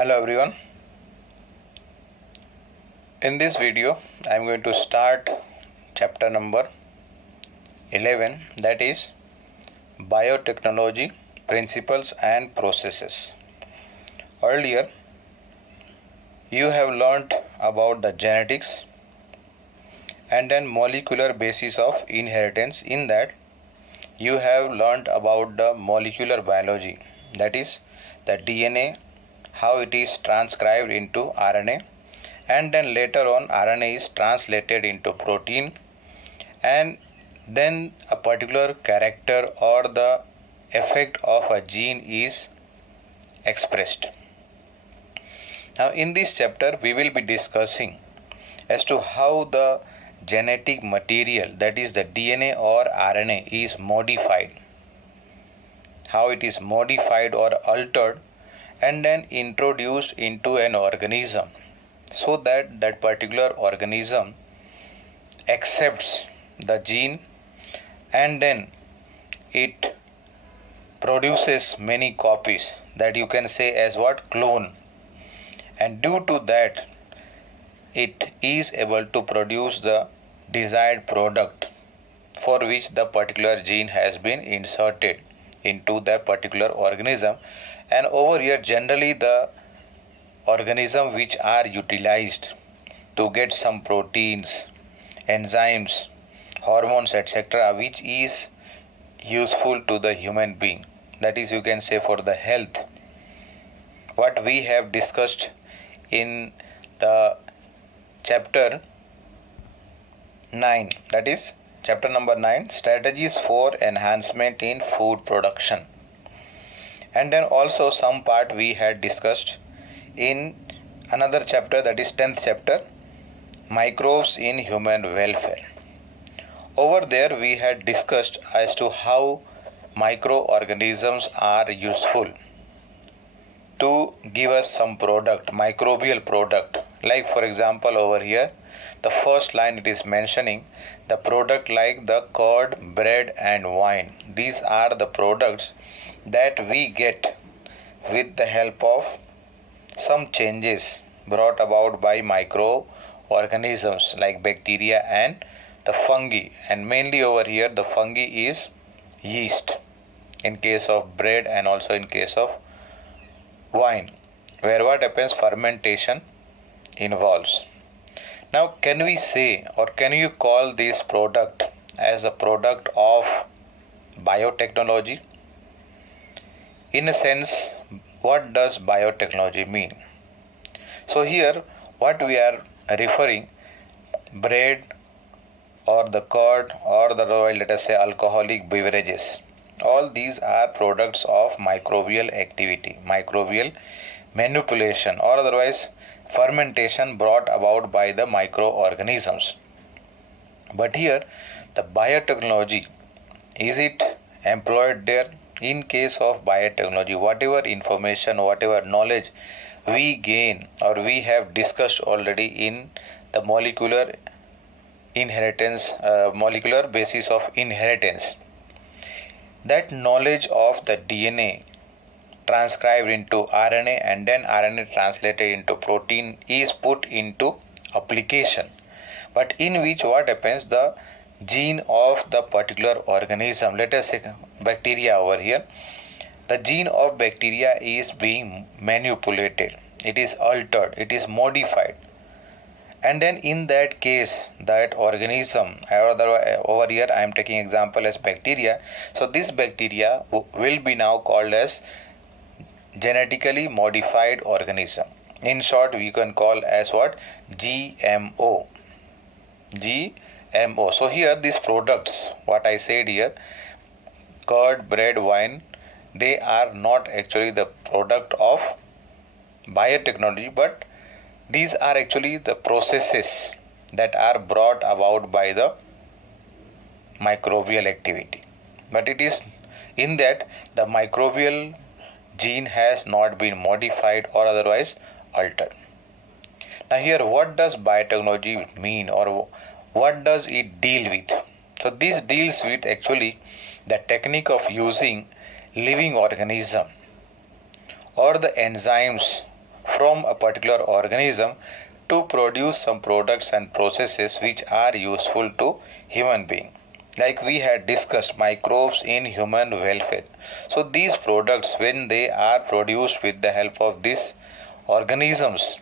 Hello everyone. In this video I am going to start chapter number 11, that is biotechnology principles and processes. Earlier you have learnt about the genetics and then molecular basis of inheritance. In that you have learnt about the molecular biology, that is the DNA, how it is transcribed into RNA, and then later on RNA is translated into protein, and then a particular character or the effect of a gene is expressed. Now in this chapter we will be discussing as to how the genetic material, that is the DNA or RNA, is modified, how it is modified or altered and then introduced into an organism so that that particular organism accepts the gene and then it produces many copies, that you can say as what, clone, and due to that it is able to produce the desired product for which the particular gene has been inserted into that particular organism. And over here generally the organism which are utilized to get some proteins, enzymes, hormones, etc., which is useful to the human being, that is you can say for the health, what we have discussed in the chapter 9, that is chapter number 9, strategies for enhancement in food production. And then also some part we had discussed in another chapter, that is 10th chapter, microbes in human welfare. Over there we had discussed as to how microorganisms are useful to give us some product, microbial product. Like for example over here the first line it is mentioning the product like the curd, bread and wine. These are the products that we get with the help of some changes brought about by microorganisms like bacteria and the fungi, and mainly over here the fungi is yeast in case of bread and also in case of wine, where what happens, fermentation involves. Now can we say or can you call this product as a product of biotechnology? In a sense, what does biotechnology mean? So here what we are referring, bread or the curd or the let us say alcoholic beverages, all these are products of microbial activity, microbial manipulation or otherwise fermentation brought about by the microorganisms. But here the biotechnology, is it employed there? In case of biotechnology, whatever information, whatever knowledge we gain or we have discussed already in the molecular inheritance, molecular basis of inheritance, that knowledge of the DNA transcribed into RNA and then RNA translated into protein is put into application, but in which what happens, the gene of the particular organism, let us say bacteria over here, the gene of bacteria is being manipulated, it is altered, it is modified, and then in that case that organism, over here I am taking example as bacteria, so this bacteria will be now called as genetically modified organism. In short we can call as what, GMO. So here these products, what I said here, curd, bread, wine, they are not actually the product of biotechnology, but these are actually the processes that are brought about by the microbial activity. But it is in that the microbial gene has not been modified or otherwise altered. Now here what does biotechnology mean or what does it deal with? So this deals with actually the technique of using living organism or the enzymes from a particular organism to produce some products and processes which are useful to human being. Like we had discussed microbes in human welfare. So these products, when they are produced with the help of these organisms,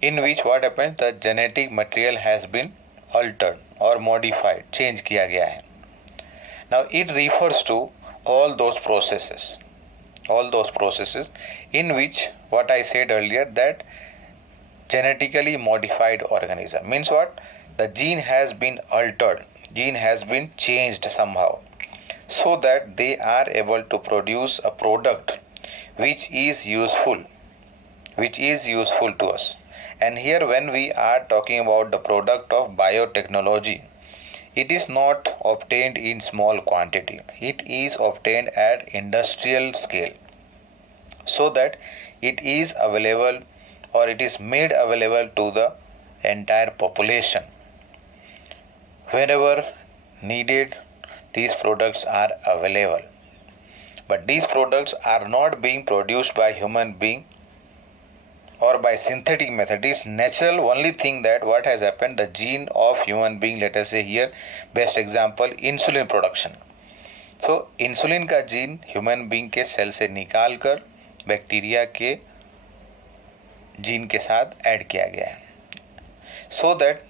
in which what happens, the genetic material has been altered or modified, change किया गया है. Now it refers to all those processes in which, what I said earlier, that genetically modified organism means what, the gene has been altered, gene has been changed somehow, so that they are able to produce a product which is useful to us. And here when we are talking about the product of biotechnology, it is not obtained in small quantity, it is obtained at industrial scale, so that it is available or it is made available to the entire population. Wherever needed, these products are available. But these products are not being produced by human being or by synthetic method. It is natural only thing that what has happened, the gene of human being, let us say here, best example, insulin production. So insulin का gene human being के cell से निकाल कर bacteria के gene के साथ add किया गया है, सो दैट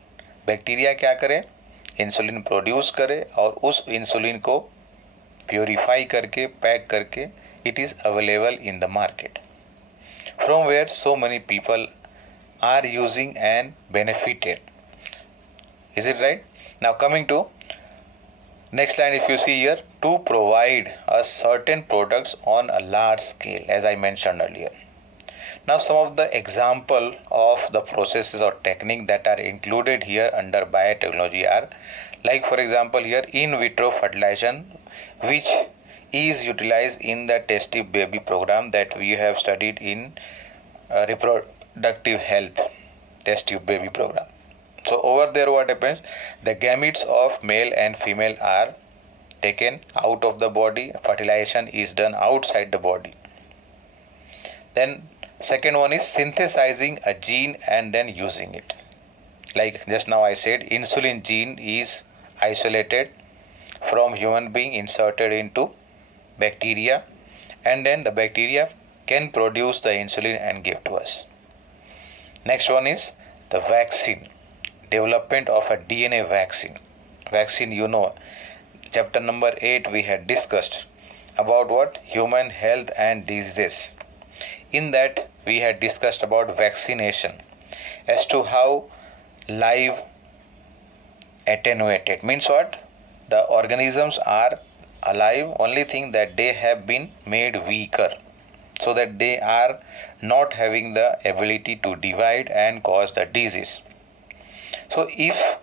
बैक्टीरिया क्या करे, इंसुलिन प्रोड्यूस करे और उस इंसुलिन को प्योरीफाई करके पैक करके it is available in the market, from where so many people are using and benefited. Is it right? Now coming to next line, if you see here, to provide a certain products on a large scale, as I mentioned earlier. Now some of the example of the processes or technique that are included here under biotechnology are, like for example here, in vitro fertilization, which is utilized in the test tube baby program that we have studied in reproductive health test tube baby program. So over there what happens, the gametes of male and female are taken out of the body, fertilization is done outside the body. Then second one is synthesizing a gene and then using it. Like just now I said, insulin gene is isolated from human being, inserted into bacteria, and then the bacteria can produce the insulin and give to us. Next one is the vaccine, development of a DNA vaccine. Vaccine, you know, chapter number 8 we had discussed about what, human health and diseases. In that we had discussed about vaccination as to how live attenuated means what, the organisms are alive, only thing that they have been made weaker, so that they are not having the ability to divide and cause the disease. So if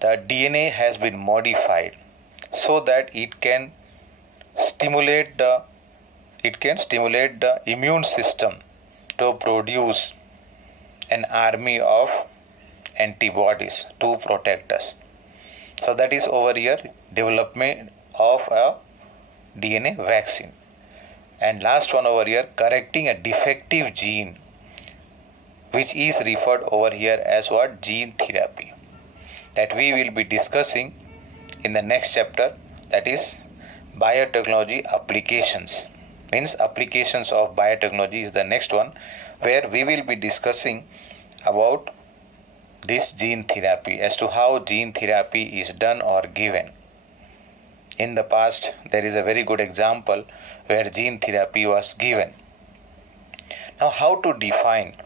the DNA has been modified so that it can stimulate the immune system to produce an army of antibodies to protect us. So that is over here development of a DNA vaccine. And last one over here, correcting a defective gene, which is referred over here as what, gene therapy, that we will be discussing in the next chapter, that is biotechnology applications. Means applications of biotechnology is the next one, where we will be discussing about this gene therapy, as to how gene therapy is done or given. In the past, there is a very good example where gene therapy was given. Now, how to define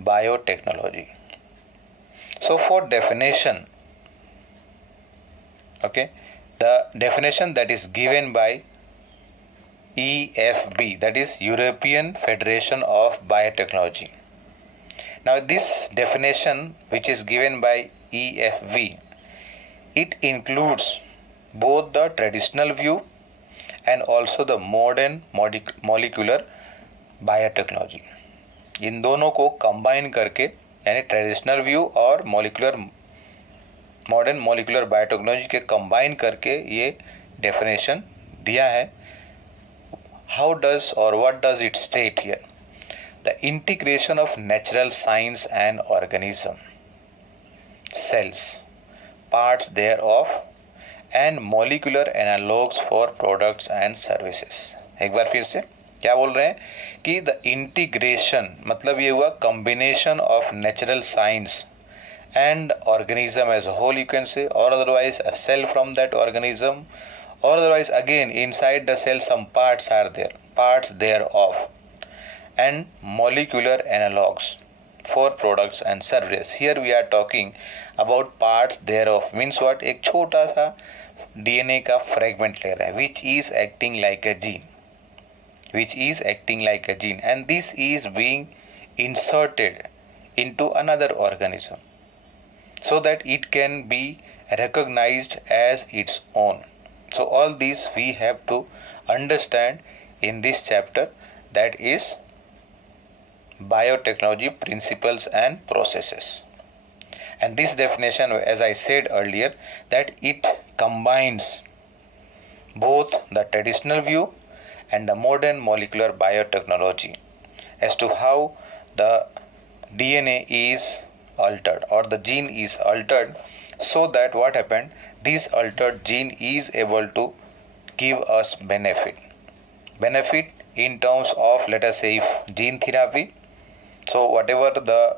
biotechnology? So, for definition, okay, the definition that is given by EFB, that is European Federation of Biotechnology. Now, this definition, which is given by EFB, it includes both the traditional view and also the modern molecular biotechnology. इन दोनों को combine करके, यानी traditional view और modern molecular biotechnology के combine करके ये definition दिया है. हाउ डज और what does it state here? the integration of natural science and organism, cells, parts thereof, and molecular analogues for products and services. एक बार फिर से क्या बोल रहे हैं कि द इंटीग्रेशन मतलब ये हुआ combination of natural science and organism as a whole, you can say, or otherwise a cell from that organism, or otherwise again inside the cell some parts are there, parts thereof, and molecular analogues for products and services. Here we are talking about parts thereof, means what, एक छोटा सा DNA का fragment ले रहा है which is acting like a gene, which is acting like a gene, and this is being inserted into another organism so that it can be recognized as its own. So all these we have to understand in this chapter, that is biotechnology principles and processes. And this definition, as I said earlier, that it combines both the traditional view and the modern molecular biotechnology as to how the DNA is altered or the gene is altered, so that what happened, this altered gene is able to give us benefit in terms of, let us say, if gene therapy, so whatever the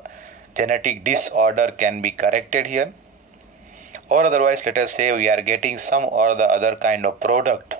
genetic disorder can be corrected here, or otherwise let us say we are getting some or the other kind of product